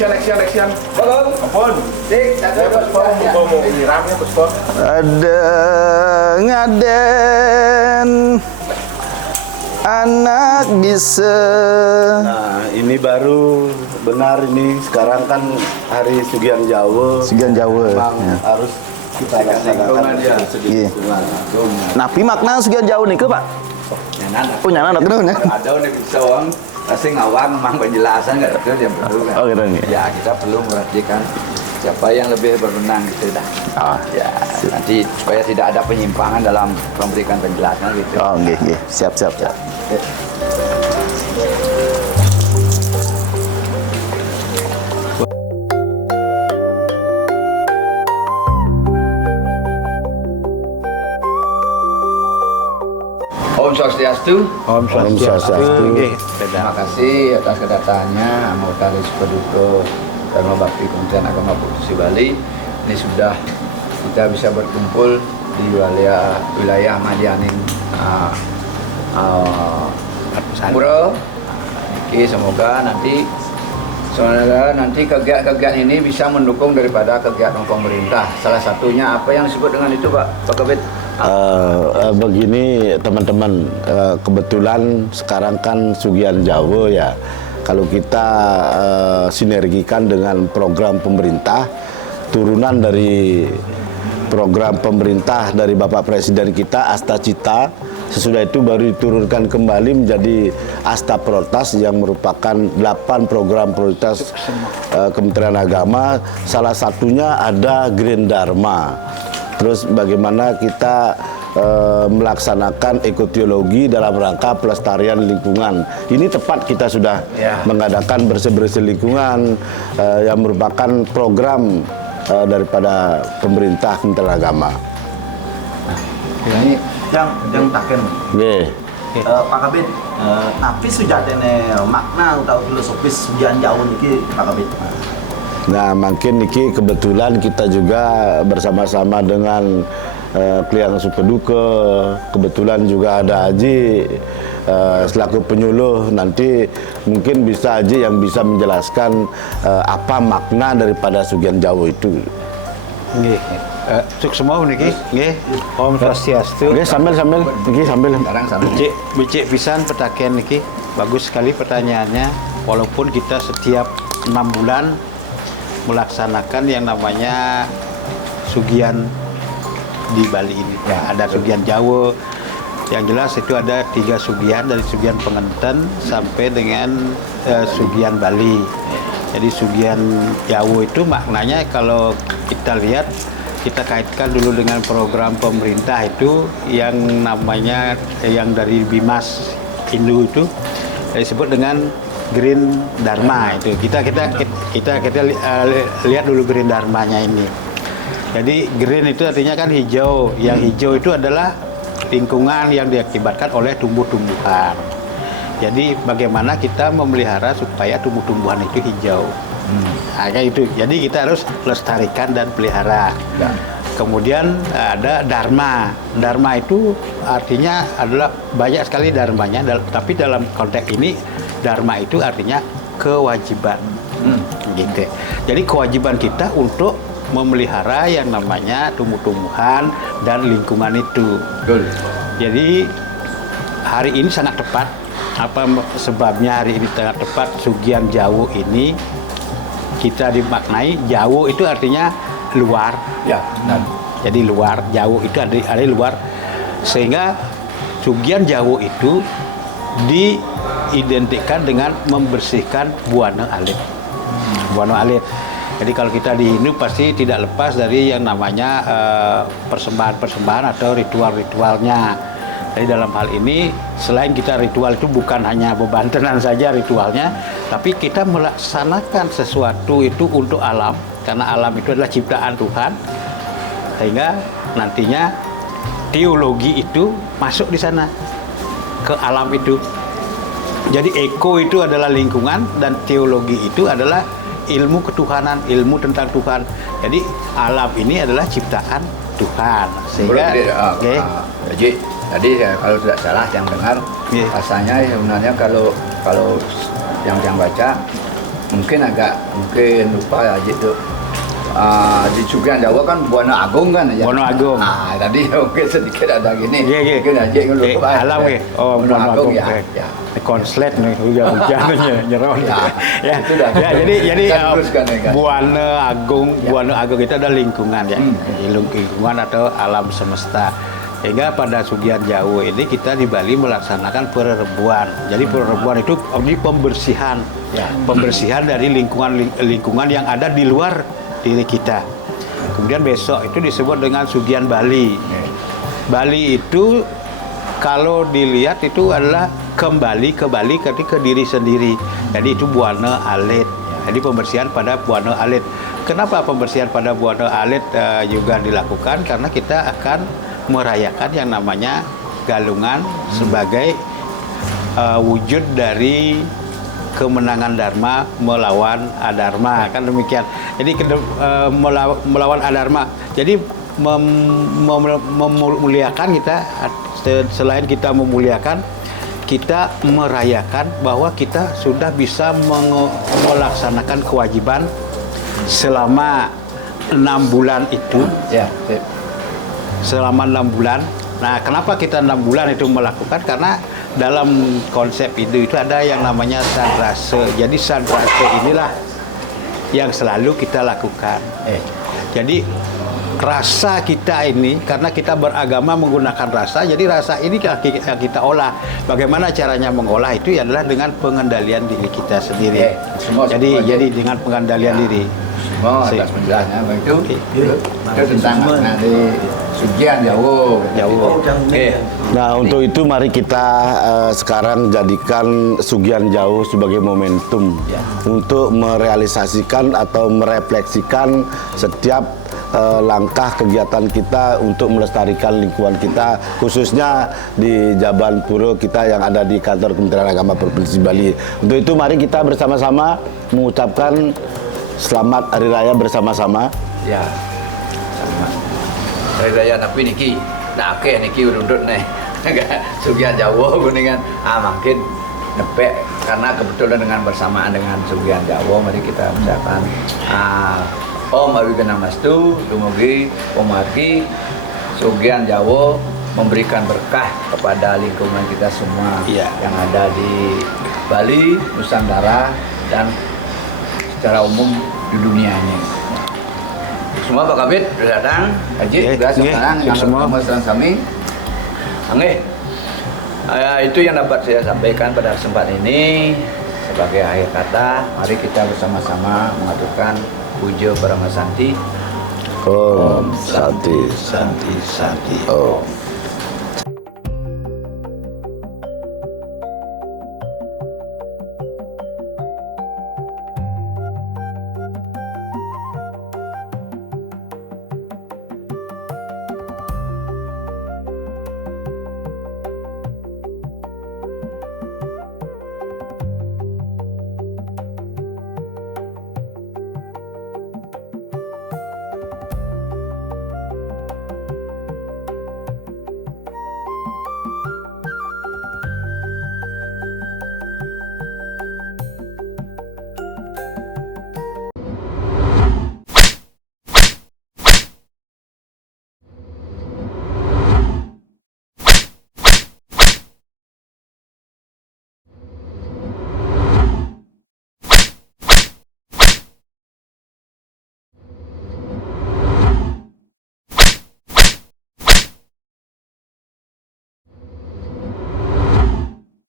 Action. Bangun. Ampun. Dik, ada bos. Ini ramnya bos. Ada ngaden anak bisa. Nah, ini baru benar ini. Sekarang kan hari Sugihan Jawa. Sugihan Jawa. Memang Ya. harus kita laksanakan sedikit lingkungan. Napi makna Sugihan Jawa nih ke Pak? Nyanan. Punya anak kedua ya? Ada nih bisa orang pasti ngawang memang penjelasan nggak ada yang perlu kan. Oh gitu nih. Ya kita perlu memperhatikan siapa yang lebih berwenang gitu dah. Oh, Ya nanti supaya tidak ada penyimpangan dalam memberikan penjelasan gitu. oh nggih. Siap. Om Swastiastu. Om Swastiastu. Terima kasih atas kedatangannya anggota Sukoduko Dharma Bakti Kementerian Agama Provinsi Bali. Ini sudah kita bisa berkumpul di wilayah Madianing Pura. Semoga nanti kegiatan ini bisa mendukung daripada kegiatan pemerintah. Salah satunya apa yang disebut dengan itu Pak Kabid? Begini teman-teman, kebetulan sekarang kan Sugihan Jawa ya. Kalau kita sinergikan dengan program pemerintah, turunan dari program pemerintah dari Bapak Presiden kita Asta Cita, sesudah itu baru diturunkan kembali menjadi Asta Protas yang merupakan 8 program prioritas Kementerian Agama. Salah satunya ada Green Dharma. Terus bagaimana kita melaksanakan ekoteologi dalam rangka pelestarian lingkungan. Ini tepat kita sudah mengadakan bersih-bersih lingkungan yang merupakan program daripada pemerintah Kementerian Agama. Ini yang taken. Nggih. Pak Kabid, tapi sudah ada makna atau filosofis Sugihan Jawa niki Pak Kabid. Nah, makin niki kebetulan kita juga bersama-sama dengan Kliang Sukeduke, kebetulan juga ada Haji selaku penyuluh, nanti mungkin bisa Haji yang bisa menjelaskan apa makna daripada Sugihan Jawa itu. Nggih. Cuk semua niki nggih. Om Swastiastu. Oke, sambil niki sambil. Sekarang sambil. Becik pisan petakian niki. Bagus sekali pertanyaannya. Walaupun kita setiap 6 bulan melaksanakan yang namanya Sugihan di Bali ini. Ya, ada Sugihan Jawa. Yang jelas itu ada 3 Sugihan, dari Sugihan Pengenten sampai dengan Sugihan Bali. Jadi Sugihan Jawa itu maknanya kalau kita lihat, kita kaitkan dulu dengan program pemerintah itu yang namanya yang dari Bimas Hindu itu disebut dengan Green Dharma itu. Kita lihat dulu Green Dharmanya ini. Jadi green itu artinya kan hijau. Yang hijau itu adalah lingkungan yang diakibatkan oleh tumbuh-tumbuhan. Jadi bagaimana kita memelihara supaya tumbuh-tumbuhan itu hijau. Nah, kayak itu. Jadi kita harus lestarikan dan pelihara. Ya. Kemudian ada Dharma. Dharma itu artinya adalah banyak sekali dharmanya, tapi dalam konteks ini Dharma itu artinya kewajiban. Gitu. Jadi kewajiban kita untuk memelihara yang namanya tumbuh-tumbuhan dan lingkungan itu. Betul. Jadi hari ini sangat tepat. Apa sebabnya hari ini sangat tepat? Sugihan Jawa ini kita dimaknai, Jawa itu artinya luar. Ya, benar. Jadi luar, Jawa itu ada luar. Sehingga Sugihan Jawa itu diidentikan dengan membersihkan buana alit. Buana alit. Jadi kalau kita di Hindu pasti tidak lepas dari yang namanya persembahan-persembahan atau ritual-ritualnya. Jadi dalam hal ini selain kita ritual itu bukan hanya bebantenan saja ritualnya, tapi kita melaksanakan sesuatu itu untuk alam, karena alam itu adalah ciptaan Tuhan. Sehingga nantinya teologi itu masuk di sana ke alam itu. Jadi eko itu adalah lingkungan dan teologi itu adalah ilmu ketuhanan, ilmu tentang Tuhan. Jadi alam ini adalah ciptaan Tuhan. Sehingga Jadi kalau tidak salah yang dengar, rasanya sebenarnya kalau yang baca mungkin lupa ya gitu. Di Sugian Jawa kan Buana Agung kan ya. Buana Agung. Nah, tadi mungkin sedikit ada gini. Iya. Mungkin aja yang lupa. Alam ya. Oh, Buana Agung ya. Konslet nih hujan-hujan nyerong. Ya. Itu dah. Ya, jadi Kita teruskan ya, kan? Buana Agung itu ada lingkungan ya. Lingkungan atau alam semesta. Sehingga pada Sugian Jawa ini kita di Bali melaksanakan perebuan. Jadi perebuan itu ini pembersihan. Pembersihan dari lingkungan yang ada di luar diri kita. Kemudian besok itu disebut dengan Sugian Bali. Bali itu kalau dilihat itu adalah kembali ke diri sendiri. Jadi itu Buana Alit. Jadi pembersihan pada Buana Alit. Kenapa pembersihan pada Buana Alit juga dilakukan? Karena kita akan merayakan yang namanya Galungan sebagai wujud dari kemenangan Dharma melawan Adharma, kan demikian. Jadi melawan Adharma. Jadi memuliakan kita, selain kita memuliakan, kita merayakan bahwa kita sudah bisa melaksanakan kewajiban selama 6 bulan itu. Ya. Selama 6 bulan. Nah, kenapa kita 6 bulan itu melakukan? Karena dalam konsep itu ada yang namanya sanrasa. Jadi sanrasa inilah yang selalu kita lakukan. Jadi rasa kita ini, karena kita beragama menggunakan rasa, jadi rasa ini yang kita olah. Bagaimana caranya mengolah itu adalah dengan pengendalian diri kita sendiri. Jadi dengan pengendalian diri. Semua atas penjelasannya begitu. Itu tentang makna di Sugian Jawa. Nah, untuk itu mari kita sekarang jadikan Sugian Jawa sebagai momentum untuk merealisasikan atau merefleksikan setiap langkah kegiatan kita untuk melestarikan lingkungan kita, khususnya di Jaban Puro kita yang ada di kantor Kementerian Agama Provinsi Bali. Untuk itu mari kita bersama-sama mengucapkan selamat Hari Raya bersama-sama. Ya. Selamat Hari Raya tapi niki. Nah, oke niki urut nih. Sugian Jawa kuningan. Makin nepek karena kebetulan dengan bersamaan dengan Sugian Jawa, mari kita ucapkan Om Awigana Mastu, dumugi Omargi Sugian Jawa memberikan berkah kepada lingkungan kita semua yang ada di Bali, Nusantara, dan secara umum di dunia ini. Semua Pak Kabit sudah datang, Haji sudah sekarang yang pertama sedang kami. Itu yang dapat saya sampaikan pada kesempatan ini. Sebagai akhir kata, mari kita bersama-sama mengaturkan puja Paramasanti. Om Santi Santi. Om.